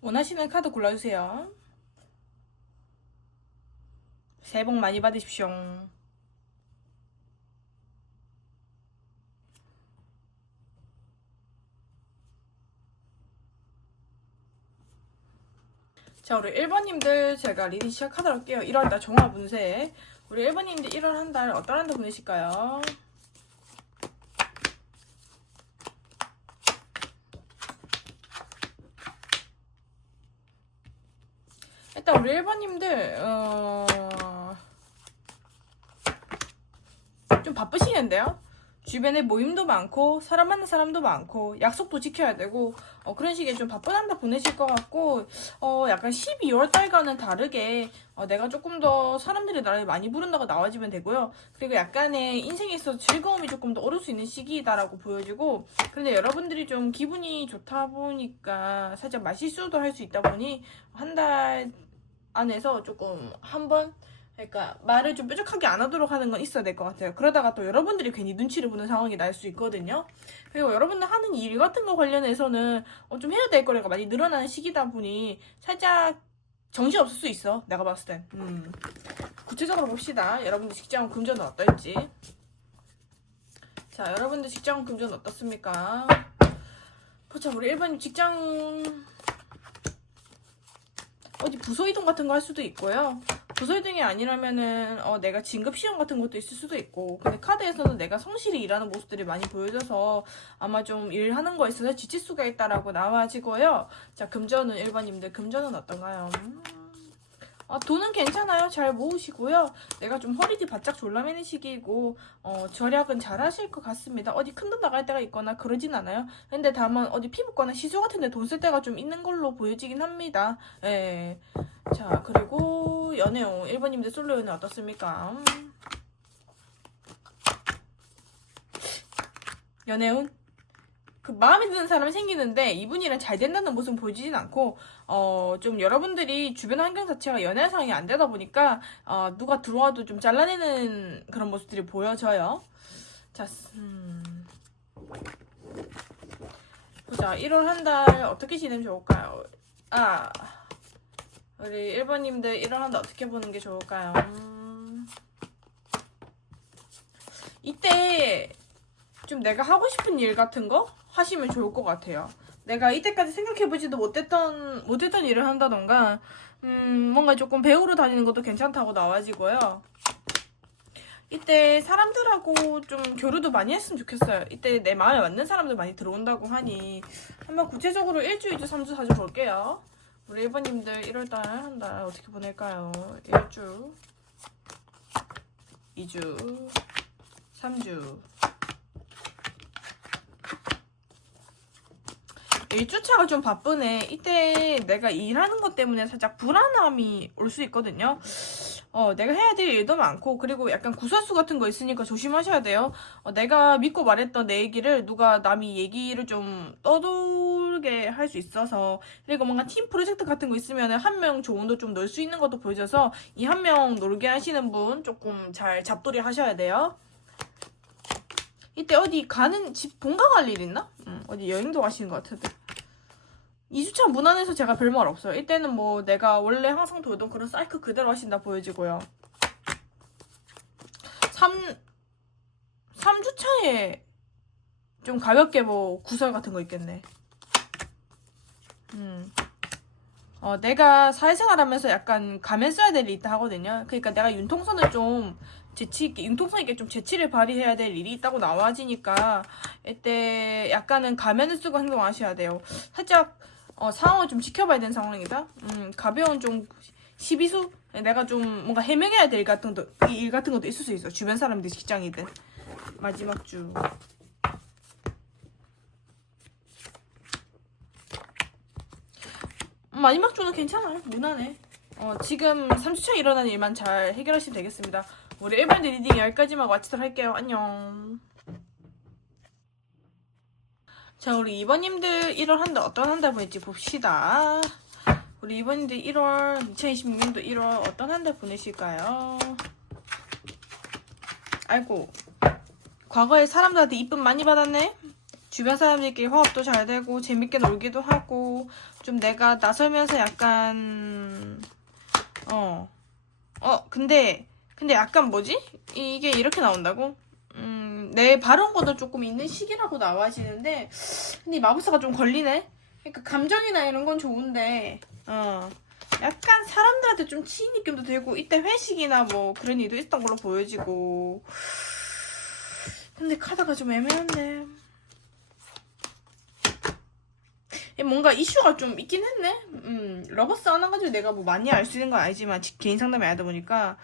원하시는 카드 골라주세요. 새해 복 많이 받으십시오. 자, 우리 1번님들 제가 리딩 시작하도록 할게요. 1월달 종합 운세. 우리 1번님들 1월 한 달 어떤 한 달 보내실까요? 일단 우리 1번님들 좀 바쁘시겠는데요? 주변에 모임도 많고 사람 만난 사람도 많고 약속도 지켜야 되고 그런 식의 좀 바쁜 한 달 보내실 것 같고 약간 12월 달과는 다르게 내가 조금 더 사람들이 나를 많이 부른다고 나와지면 되고요. 그리고 약간의 인생에 있어서 즐거움이 조금 더 오를 수 있는 시기다라고 보여지고, 그런데 여러분들이 좀 기분이 좋다 보니까 살짝 말실수도 할 수 있다 보니 한 달 안에서 조금 한번, 그러니까 말을 좀 뾰족하게 안 하도록 하는 건 있어야 될 것 같아요. 그러다가 또 여러분들이 괜히 눈치를 보는 상황이 날 수 있거든요. 그리고 여러분들 하는 일 같은 거 관련해서는 좀 해야 될 거리가 많이 늘어나는 시기다 보니 살짝 정신 없을 수 있어. 내가 봤을 땐. 구체적으로 봅시다. 여러분들 직장은 금전은 어떨지. 자, 여러분들 직장은 금전은 어떻습니까? 보자, 우리 1번님 직장 어디 부서 이동 같은 거 할 수도 있고요. 부서 이동이 아니라면은 내가 진급 시험 같은 것도 있을 수도 있고, 근데 카드에서는 내가 성실히 일하는 모습들이 많이 보여져서 아마 좀 일하는 거에 있어서 지칠 수가 있다라고 나와지고요. 자, 금전은 1번님들 금전은 어떤가요? 돈은 괜찮아요. 잘 모으시고요. 내가 좀 허리띠 바짝 졸라매는 시기이고 절약은 잘 하실 것 같습니다. 어디 큰 돈 나갈 때가 있거나 그러진 않아요. 근데 다만 어디 피부과나 시술 같은 데 돈 쓸 때가 좀 있는 걸로 보여지긴 합니다. 예. 자, 그리고 연애운 1번님들 솔로 연애 어떻습니까? 연애운? 그 마음에 드는 사람이 생기는데 이분이랑 잘 된다는 모습은 보여지진 않고 좀 여러분들이 주변 환경 자체가 연애 상황이 안 되다 보니까 누가 들어와도 좀 잘라내는 그런 모습들이 보여져요. 자, 보자. 1월 한 달 어떻게 지내면 좋을까요? 우리 1번님들 1월 한 달 어떻게 보는 게 좋을까요? 이때 좀 내가 하고 싶은 일 같은 거 하시면 좋을 것 같아요. 내가 이때까지 생각해보지도 못했던 일을 한다던가, 뭔가 조금 배우러 다니는 것도 괜찮다고 나와지고요. 이때 사람들하고 좀 교류도 많이 했으면 좋겠어요. 이때 내 마음에 맞는 사람들 많이 들어온다고 하니 한번 구체적으로 1주, 2주, 3주, 4주 볼게요. 우리 1번님들 1월달 한 달 어떻게 보낼까요? 1주, 2주, 3주. 1주차가 좀 바쁘네. 이때 내가 일하는 것 때문에 살짝 불안함이 올 수 있거든요. 내가 해야 될 일도 많고, 그리고 약간 구설수 같은 거 있으니까 조심하셔야 돼요. 내가 믿고 말했던 내 얘기를 누가 남이 얘기를 좀 떠돌게 할 수 있어서, 그리고 뭔가 팀 프로젝트 같은 거 있으면 한 명 조언도 좀 넣을 수 있는 것도 보여져서 이 한 명 놀게 하시는 분 조금 잘 잡돌이 하셔야 돼요. 이때 어디 가는 집 본가 갈 일 있나? 어디 여행도 가시는 것 같은데. 2주차 무난해서 제가 별말 없어요. 이때는 뭐 내가 원래 항상 돌던 그런 사이클 그대로 하신다 보여지고요. 3주차에 좀 가볍게 뭐 구설 같은 거 있겠네. 내가 사회생활 하면서 약간 가면 써야 될 일이 있다 하거든요. 그러니까 내가 융통성을 좀 융통성 있게 좀 재치를 발휘해야 될 일이 있다고 나와지니까 이때 약간은 가면을 쓰고 행동하셔야 돼요. 살짝 상황을 좀 지켜봐야 되는 상황이다. 가벼운 좀 시비수? 내가 좀 뭔가 해명해야 될 일 같은 것도 있을 수 있어. 주변 사람들 직장이든. 마지막 주. 마지막 주는 괜찮아요. 무난해. 지금 3주차 일어나는 일만 잘 해결하시면 되겠습니다. 우리 1번 리딩 여기까지만 마치도록 할게요. 안녕. 자, 우리 2번님들 1월 한 달 어떤 한 달 보낼지 봅시다. 우리 2번님들 1월 2026년도 1월 어떤 한 달 보내실까요? 아이고, 과거에 사람들한테 이쁨 많이 받았네? 주변 사람들끼리 화합도 잘 되고 재밌게 놀기도 하고 좀 내가 나서면서 약간 근데 약간 뭐지? 이게 이렇게 나온다고? 내 발언권도 조금 있는 시기라고 나와지는데 근데 이 마법사가 좀 걸리네? 그러니까 감정이나 이런 건 좋은데 약간 사람들한테 좀 치인 느낌도 들고 이때 회식이나 뭐 그런 일도 있었던 걸로 보여지고 근데 카드가 좀 애매한데 뭔가 이슈가 좀 있긴 했네. 러버스 하나 가지고 내가 뭐 많이 알 수 있는 건 아니지만 개인 상담이 하다 보니까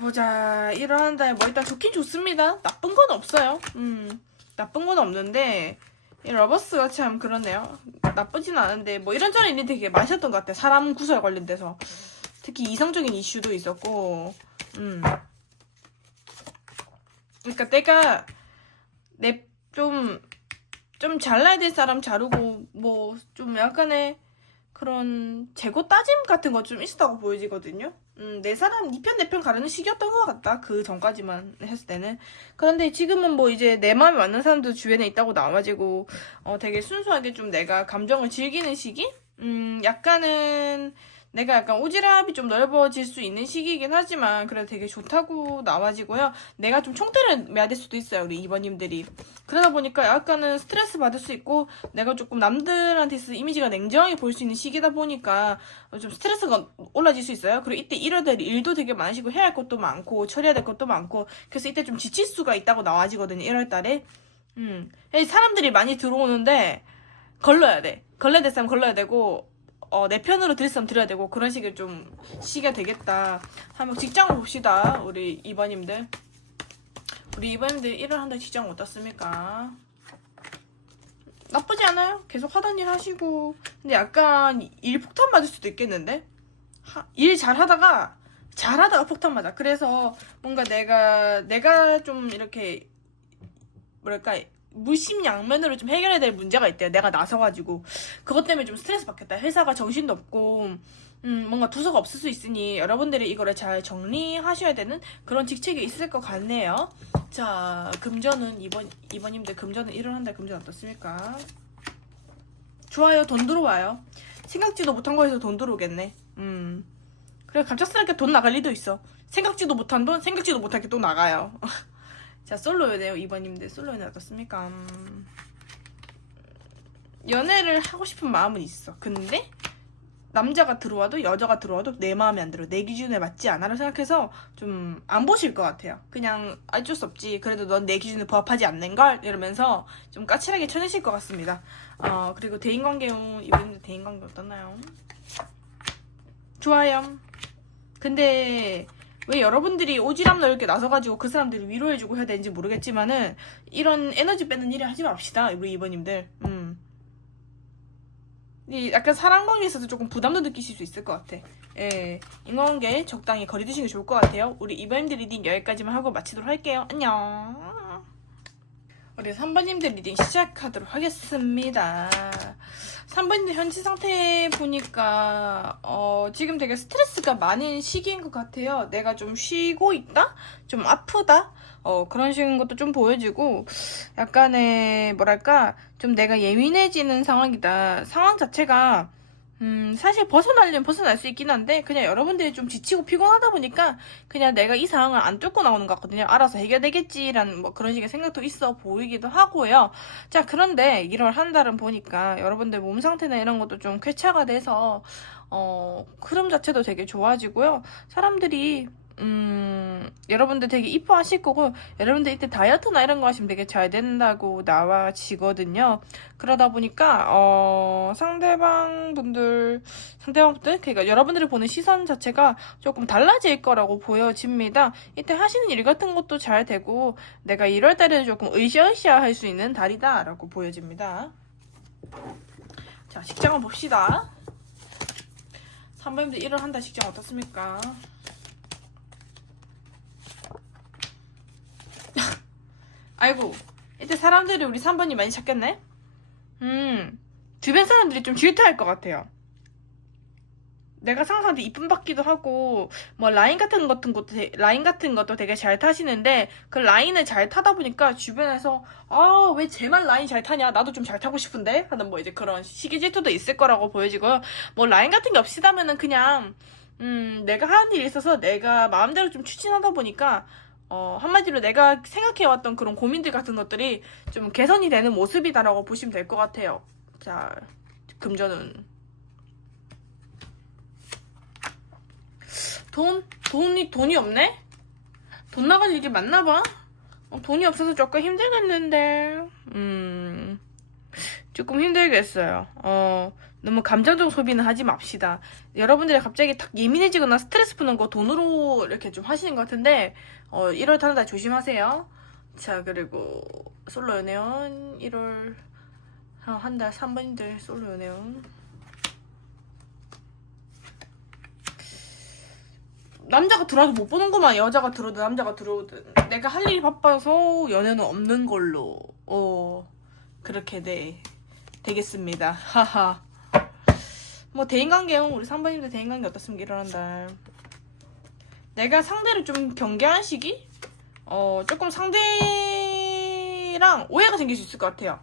보자. 이러한 달에 뭐 일단 좋긴 좋습니다. 나쁜 건 없어요. 나쁜 건 없는데 이 러버스가 참 그렇네요. 나쁘진 않은데 뭐 이런저런 일이 되게 많으셨던 것 같아요. 사람 구설 관련돼서 특히 이성적인 이슈도 있었고 그러니까 내가 좀 잘나야 될 사람 자르고 뭐 좀 약간의 그런 재고 따짐 같은 거 좀 있었다고 보여지거든요. 내 사람 니 편 내 편 가르는 시기였던 것 같다. 그 전까지만 했을 때는. 그런데 지금은 뭐 이제 내 마음에 맞는 사람도 주변에 있다고 나와지고 되게 순수하게 좀 내가 감정을 즐기는 시기? 약간은 내가 약간 오지랖이 좀 넓어질 수 있는 시기이긴 하지만 그래도 되게 좋다고 나와지고요. 내가 좀 총대를 매야 될 수도 있어요. 우리 이번님들이. 그러다 보니까 약간은 스트레스 받을 수 있고 내가 조금 남들한테 있어 이미지가 냉정하게 볼 수 있는 시기다 보니까 좀 스트레스가 올라질 수 있어요. 그리고 이때 이뤄야 될 일도 되게 많으시고 해야 할 것도 많고 처리해야 될 것도 많고 그래서 이때 좀 지칠 수가 있다고 나와지거든요. 1월달에. 사람들이 많이 들어오는데 걸러야 돼. 걸러야 될 사람 걸러야 되고 내 편으로 드릴 사람 드려야 되고 그런 식의 좀 시기가 되겠다. 한번 직장을 봅시다. 우리 이번님들. 우리 이번님들 1월 한 달 직장 어떻습니까? 나쁘지 않아요. 계속 하던 일 하시고. 근데 약간 일 폭탄 맞을 수도 있겠는데? 일 잘하다가 폭탄 맞아. 그래서 뭔가 내가 좀 이렇게 뭐랄까 물심양면으로 좀 해결해야 될 문제가 있대요. 내가 나서가지고 그것 때문에 좀 스트레스 받겠다. 회사가 정신도 없고 뭔가 두서가 없을 수 있으니 여러분들이 이거를 잘 정리하셔야 되는 그런 직책이 있을 것 같네요. 자, 금전은 이번님들 금전은 1월 한 달 금전 어떻습니까? 좋아요. 돈 들어와요. 생각지도 못한 거에서 돈 들어오겠네. 그래 갑작스럽게 돈 나갈 리도 있어. 생각지도 못한 돈, 생각지도 못한 게 또 나가요. 자, 솔로연애요. 이번님들 솔로연애 어떻습니까? 연애를 하고 싶은 마음은 있어. 근데 남자가 들어와도 여자가 들어와도 내 마음에 안 들어. 내 기준에 맞지 않아라고 생각해서 좀 안 보실 것 같아요. 그냥 어쩔 수 없지. 그래도 넌 내 기준에 부합하지 않는걸? 이러면서 좀 까칠하게 쳐내실 것 같습니다. 그리고 대인관계요. 이번님들 대인관계 어떠나요? 좋아요. 근데 왜 여러분들이 오지랖 넓게 나서가지고 그 사람들을 위로해주고 해야 되는지 모르겠지만은 이런 에너지 빼는 일을 하지 맙시다. 우리 이번님들. 약간 사랑관계에 있어서 조금 부담도 느끼실 수 있을 것 같아. 예, 인간관계 적당히 거리 두시는 게 좋을 것 같아요. 우리 이번님들 리딩 여기까지만 하고 마치도록 할게요. 안녕. 우리 3번님들 리딩 시작하도록 하겠습니다. 3번님들 현재 상태 보니까 지금 되게 스트레스가 많은 시기인 것 같아요. 내가 좀 쉬고 있다? 좀 아프다? 그런 식인 것도 좀 보여지고 약간의 뭐랄까 좀 내가 예민해지는 상황이다. 상황 자체가 사실 벗어나려면 벗어날 수 있긴 한데 그냥 여러분들이 좀 지치고 피곤하다 보니까 그냥 내가 이 상황을 안 뚫고 나오는 것 같거든요. 알아서 해결되겠지라는 뭐 그런 식의 생각도 있어 보이기도 하고요. 자, 그런데 1월 한 달은 보니까 여러분들 몸 상태나 이런 것도 좀 쾌차가 돼서 흐름 자체도 되게 좋아지고요. 사람들이 여러분들 되게 이뻐하실 거고 여러분들 이때 다이어트나 이런 거 하시면 되게 잘 된다고 나와지거든요. 그러다 보니까 상대방분들 그러니까 여러분들이 보는 시선 자체가 조금 달라질 거라고 보여집니다. 이때 하시는 일 같은 것도 잘 되고 내가 1월 달에는 조금 으쌰으쌰 할 수 있는 달이다 라고 보여집니다. 자, 직장을 봅시다. 3번님들 1월 한 달 직장 어떻습니까? 아이고, 이때 사람들이 우리 3번이 많이 찾겠네? 주변 사람들이 좀 질투할 것 같아요. 내가 상상한테 이쁨 받기도 하고 뭐 라인 같은 것도 되게 잘 타시는데 그 라인을 잘 타다 보니까 주변에서 아 왜 쟤만 라인 잘 타냐 나도 좀 잘 타고 싶은데 하는 뭐 이제 그런 시기 질투도 있을 거라고 보여지고요. 뭐 라인 같은 게 없이다면은 그냥 내가 하는 일이 있어서 내가 마음대로 좀 추진하다 보니까 한마디로 내가 생각해왔던 그런 고민들 같은 것들이 좀 개선이 되는 모습이다라고 보시면 될 것 같아요. 자, 금전은 돈이 없네? 돈 나갈 일이 많나봐? 돈이 없어서 조금 힘들겠는데, 조금 힘들겠어요. 너무 감정적 소비는 하지 맙시다. 여러분들이 갑자기 탁 예민해지거나 스트레스 푸는 거 돈으로 이렇게 좀 하시는 것 같은데, 1월 타는 달 조심하세요. 자, 그리고 솔로 연애원 1월 한 달 3번인들 솔로 연애원. 남자가 들어와도 못 보는 거만 여자가 들어오든 남자가 들어오든 내가 할 일이 바빠서 연애는 없는 걸로 그렇게 되겠습니다. 하하. 뭐 대인관계는 우리 3번님들 대인관계 어떻습니까? 일어난다. 내가 상대를 좀 경계한 시기? 조금 상대랑 오해가 생길 수 있을 것 같아요.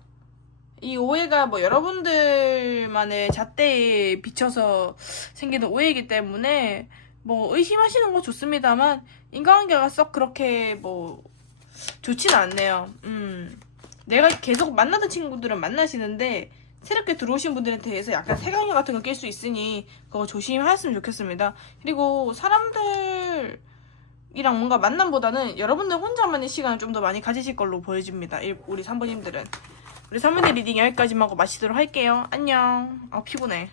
이 오해가 뭐 여러분들만의 잣대에 비춰서 생기는 오해이기 때문에 뭐 의심하시는 거 좋습니다만 인간관계가 썩 그렇게 뭐 좋지는 않네요. 내가 계속 만나던 친구들은 만나시는데 새롭게 들어오신 분들에 대해서 약간 색안경 같은 거 낄 수 있으니 그거 조심하셨으면 좋겠습니다. 그리고 사람들이랑 뭔가 만남보다는 여러분들 혼자만의 시간을 좀 더 많이 가지실 걸로 보여집니다. 우리 3번님들은. 우리 3번의 리딩 여기까지만 하고 마치도록 할게요. 안녕. 피곤해.